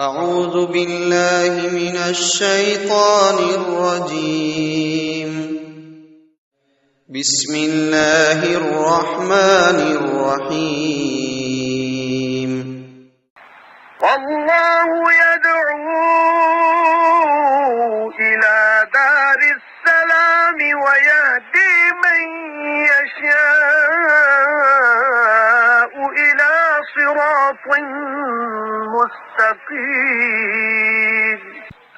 अऊज़ु बिल्लाहि मिनश शैतानिर रजीम। बिस्मिल्लाहिर रहमानिर रहीम। वल्लाहु यदऊ इला दारिस सलाम व यहदी मन यशाउ इला सिरातिन मुस्तकीम।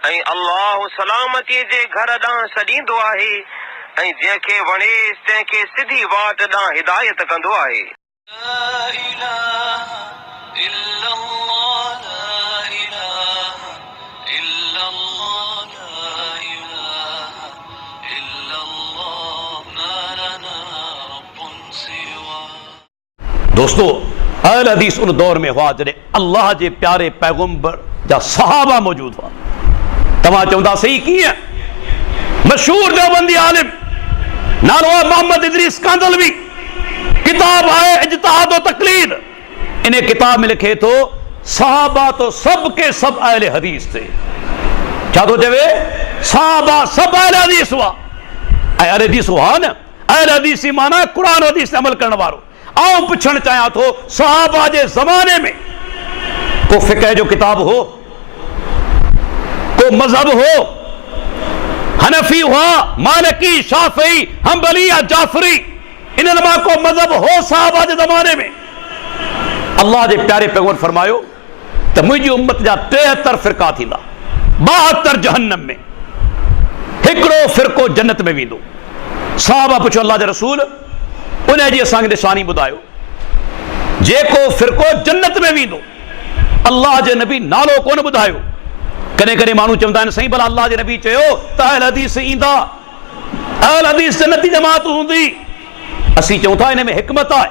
ऐं अल्लाह सलामती जे घर ॾांहुं सॾींदो आहे ऐं जंहिंखे वणेसि तंहिंखे सिधी वाट ॾांहुं हिदायत कंदो आहे। दोस्तों, अहल हदीस उन दौर में हुआ जॾहिं अल्लाह जे प्यारे पैगंबर जा सहाबा मौजूद हुआ। तव्हां चवंदा सही कीअं? मशहूर देवबंदी आलिम नालो आहे मोहम्मद इदरीस कांदलवी, किताब आहे इज्तिहाद व तक़लीद। इन किताब में लिखे थो सहाबा तो सब के सब अहले हदीस थे। छा थो चवे? सहाबा सब अहले हदीस हुआ। ऐं अहले हदीस हुआ न, अहले हदीस जी माना क़ुरान हदीस ते अमल करण वारो। आऊं पुछण चाहियां थो, सहाबा जे ज़माने में को फ़िक़ह जो किताब हो, को मज़हब हो, हनफी हुआ, मालिकी, शाफ़ी, हम्बली या जाफरी, इन्हनि मां को मज़हब हो सहाबा जे ज़माने में? अल्लाह जे प्यारे पैगंबर फरमायो त मुंहिंजी उम्मत जा 73 फ़िरका थींदा, 72 जहन्नम में, हिकिड़ो फ़िरको जन्नत में वेंदो। सहाबा पुछो अल्लाह जे रसूल, उन जी असांखे निशानी ॿुधायो, जेको फ़िरको जन्नत में वेंदो। अल्लाह जे नबी नालो कोन ॿुधायो। कॾहिं कॾहिं माण्हू चवंदा आहिनि साईं भला अल्लाह जे नबी चयो त अहल हदीस ईंदा, अहल हदीस जन्नती जमात हूंदी। असीं चऊं था इन में हिकमत आहे,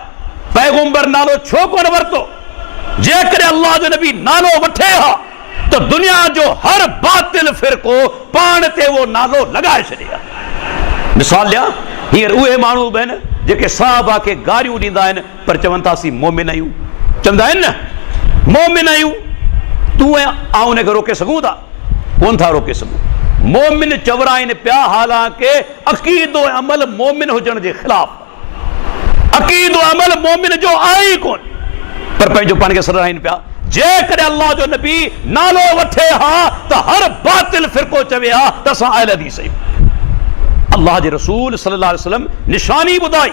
पैगंबर नालो छो कोन वरितो? जेकॾहिं अल्लाह जो नबी नालो वठे हा त दुनिया जो हर बातिल फ़िरको पाण ते उहो नालो लॻाए छॾे हा। मिसाल ॾियां, हींअर उहे माण्हू बि आहिनि जेके सहाबा खे गारियूं ॾींदा आहिनि पर चवनि था असीं मोमिन आहियूं। चवंदा आहिनि न मोमिन आहियूं, तूं ऐं आऊं उनखे रोके सघूं था? कोन था रोके सघूं। मोमिन चवराइनि पिया, हालांकि अक़ीदो ऐं अमल मोमिन हुजण जे ख़िलाफ़। अक़ीदो अमल मोमिन जो आहे ई कोन, पर पंहिंजो पाण खे सराइनि पिया। जेकॾहिं अल्लाह जो नबी नालो वठे हा त हर बातिल फ़िरको चवे हा त असां अहल हदीस आहियूं। अल्लाह जे रसूल सल्लल्लाहु अलैहि वसल्लम निशानी ॿुधाई।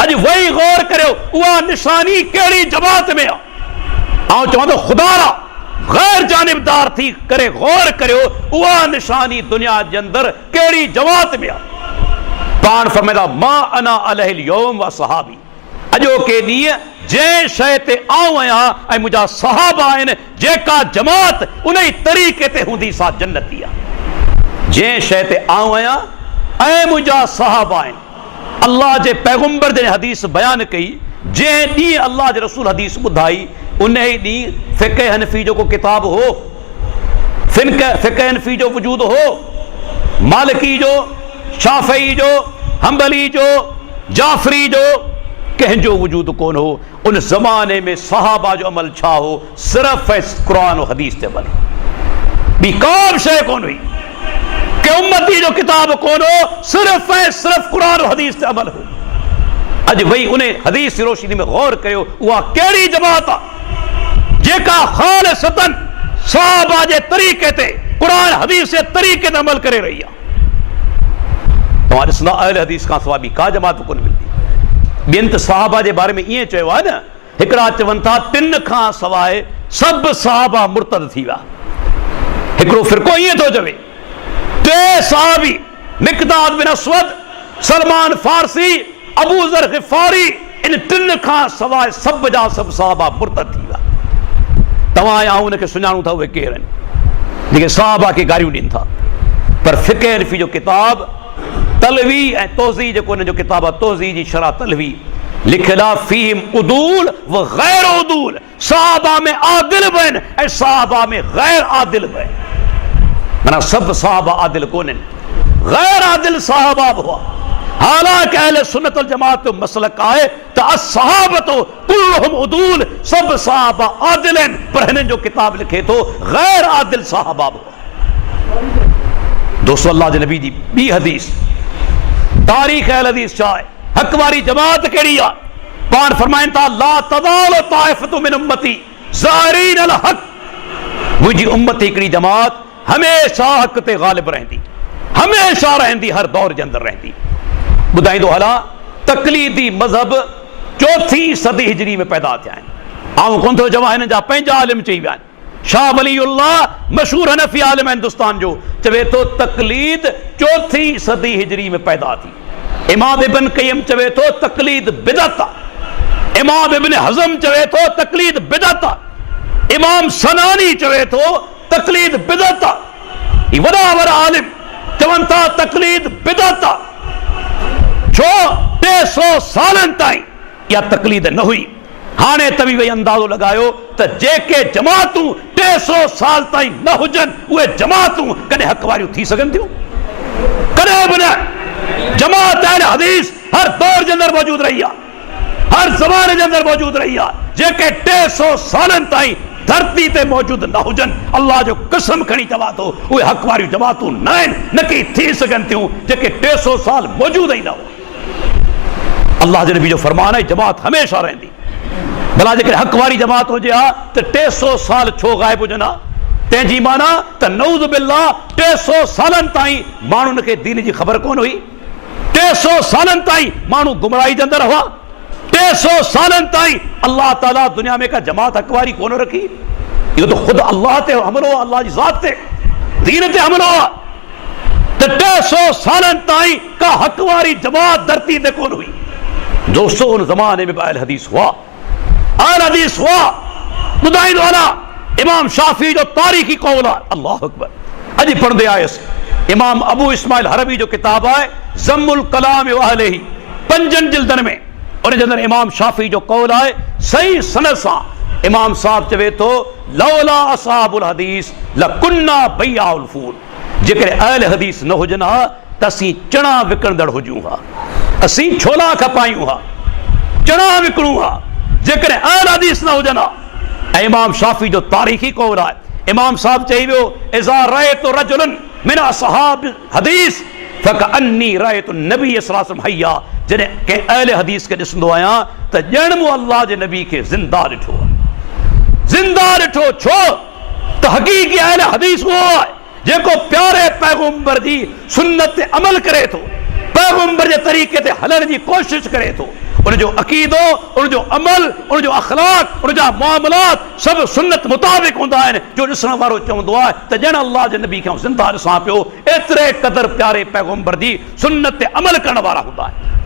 अॼु वही गौर करियो, उहा निशानी कहिड़ी जमात में आहे। ऐं चवां थो ख़ुदा रा गैर जानिबदार थी करे गौर करियो, उहा निशानी दुनिया जे अंदरि कहिड़ी जमात में आहे। पाण फरमाईंदा मा अना अलैहिल यौम व सहाबी, अॼोके ॾींहुं जंहिं शइ ते आऊं आहियां ऐं मुंहिंजा सहाबा आहिनि, जेका जमात उन ई तरीक़े ते हूंदी सा जन्नती आहे। जंहिं शइ ते आऊं आहियां ऐं मुंहिंजा सहाबा आहिनि। अल्लाह जे पैगंबर जॾहिं हदीस बयानु कई, जंहिं ॾींहुं अल्लाह जे रसूल हदीस ॿुधाई, उन ई ॾींहुं फ़िक़ह हनफ़ी जो को किताब हो, फ़िक़ह हनफ़ी जो वजूद हो, मालिकी जो, शाफ़ई जो, हम्बली जो, जाफरी जो, कंहिंजो वजूद कोन हो। उन ज़माने में सहाबा जो अमल छा हो? सिर्फ़ क़ुरान और हदीस ते अमल, ॿी का बि शइ कोन हुई। के उम्मती जो किताब कोन हो, सिर्फ़ क़ुरान और हदीस ते अमल हो। अॼु वही उन हदीस जी रोशनी में गौर कयो, उहा कहिड़ी जमात आहे जेका ख़ालिसतन सहाबा जे तरीक़े ते, क़ुरान हदीस जे तरीक़े ते अमल करे रही आहे। तव्हां ॾिसंदा अहल हदीस खां सवाइ ॿी का जमात कोन मिलंदी। ॿियनि त सहाबा जे बारे में ईअं चयो आहे न, हिकिड़ा चवनि था 3 खां सवाइ सभु सहाबा मुर्तद थी विया। हिकिड़ो फ़िरको ईअं थो चवे 3 सहाबी, मिक़दाद बिन अस्वद, सलमान फारसी, अबू ज़र ग़िफ़ारी, इन 3 खां सवाइ सभु जा सभु सहाबा मुर्तद थी विया। तव्हां या उनखे सुञाणूं था उहे केरु आहिनि जेके सहाबा खे गारियूं ॾियनि था। पर फ़िक़ह हनफ़ी जो किताब तलवी ऐं तोज़ी, जेको हुन जो किताब आहे तोज़ी जी शरह तलवी, लिखियलु आहे फ़ीहिम उदूल व गैर उदूल। सहाबा में आदिल बि आहिनि ऐं सहाबा में गैर आदिल बि आहिनि। माना सभु सहाबा आदिल कोन्हनि, गैर आदिल सहाबा बि हुआ। हालांकि अहले सुन्नत वल जमात जो मसलक आहे त अस्सहाबतो कुल्लुहुम उदूल, सब सहाबा आदिल आहिनि, पर हिननि जो किताब लिखे थो गैर आदिल सहाबा बि। दोस्तों, अल्लाह जे नबी जी ॿी हदीस, तारीख़ अहल हदीस छा आहे, हक़ वारी जमात कहिड़ी आहे? पाण फरमाइनि था ला तज़ालु ताइफ़तु मिन उम्मती ज़ाहिरीन अल हक़, मुंहिंजी उम्मत हिकिड़ी जमात हमेशा हक़ ते ग़ालिब रहंदी, हमेशा रहंदी, हर दौर जे अंदरि रहंदी। ॿुधाईंदो हलां, तक़लीदी मज़हब 4हीं सदी हिजरी में पैदा थिया आहिनि। आऊं कोन थो चवां, हिननि जा पंहिंजा आलिम चई विया आहिनि। शाह वलीउल्लाह मशहूर हनफी आलिम हिंदुस्तान जो चवे थो तक़लीद 4हीं सदी हिजरी में पैदा थी। इमाम इब्न क़य्यिम चवे थो तक़लीद बिदअत आहे। इमाम इब्न हज़म चवे थो तक़लीद बिदअत आहे। इमाम सनानी चवे थो तक़लीद बिदअत आहे। ही वॾा वॾा आलिम चवनि था तक़लीद बिदअत आहे। छो 200 सालनि ताईं इहा तक़लीद न हुई। हाणे तवी वही अंदाज़ो लगायो त जेके जमातूं 200 साल ताईं न हुजनि, उहे जमातूं कॾहिं हक़ वारियूं थी सघनि थियूं? कॾहिं बि न। जमात अहले हदीस हर दौर जे अंदरि मौजूद रही आहे, हर ज़माने जे अंदरि मौजूद रही आहे। जेके 200 सालनि ताईं धरती ते मौजूद न हुजनि, अल्लाह जो कसम खणी चवां थो, उहे हक़ वारियूं जमातूं न आहिनि, न की थी सघनि थियूं जेके 200 साल मौजूद ई न हो। अल्लाह जे नबी जो फरमान है जमात हमेशा रहंदी। भला जेकॾहिं हक़ वारी जमात हुजे हा त 200 साल छो ग़ाइब हुजनि हा? तंहिंजी माना त नऊज़ बिल्लाह 200 सालनि ताईं माण्हुनि खे दीन जी ख़बर कोन हुई। 200 सालनि ताईं माण्हू गुमराही जे अंदरि हुआ। 200 सालनि ताईं अल्लाह ताला दुनिया में का जमात हक़ वारी कोन रखी। इहो त ख़ुदि अल्लाह ते हमलो आहे, अल्लाह जी ज़ात ते, दीन ते हमलो आहे। त 200 सालनि ताईं का हक़ वारी जमात धरती ते कोन हुई। दोस्तों, उन ज़माने में अहल हदीस हुआ, अहल हदीस हुआ। ॿुधाईंदो हलां, इमाम शाफ़ी जो तारीख़ी कौल आहे, अल्लाह अकबर। अॼु पढ़ंदे आयुसि, इमाम अबू इस्माइल हरबी जो किताब आहे ज़म्मुल कलाम व अहलिही, 5 जिल्दनि में। उन जे अंदरि इमाम शाफ़ी जो कौल आहे, सही सनद सां इमाम साहब चवे थो लौला असहाबुल हदीस लकुन्ना बैयाउल फूल, जेकॾहिं अहल हदीस न हुजनि हा त असीं चणा विकिणंदड़ हुजूं हा, असीं छोला खपायूं हा, चणा विकिणूं हा, जेकॾहिं अहल हदीस न हुजनि हा। ऐं इमाम शाफ़ी जो तारीख़ी कौल आहे, इमाम साहब चई वियो इज़ा रअयतु रजुलन मिन असहाब हदीस फकअन्नी रअयतु नबी सल्लल्लाहु अलैहि वसल्लम हय्या, जॾहिं कंहिं अहल हदीस खे ॾिसंदो आहियां त ॼण मूं अल्लाह जे नबी खे ज़िंदा ॾिठो आहे। ज़िंदा ॾिठो छो त हक़ीक़ी अहल हदीस उहो आहे जेको प्यारे पैगंबर जी सुन्नत ते अमल करे थो, पैगंबर जे तरीक़े ते हलण जी कोशिश करे थो। उनजो अक़ीदो, उनजो अमल, उनजो अखलाक, उनजा मामलात सभु सुन्नत मुताबिक़ हूंदा आहिनि, जो ॾिसण वारो चवंदो आहे त ॼण अल्लाह जे नबी खे ज़िंदा ॾिसां पियो। एतिरे क़दर प्यारे पैगंबर जी सुन्नत ते अमल करण वारा हूंदा आहिनि।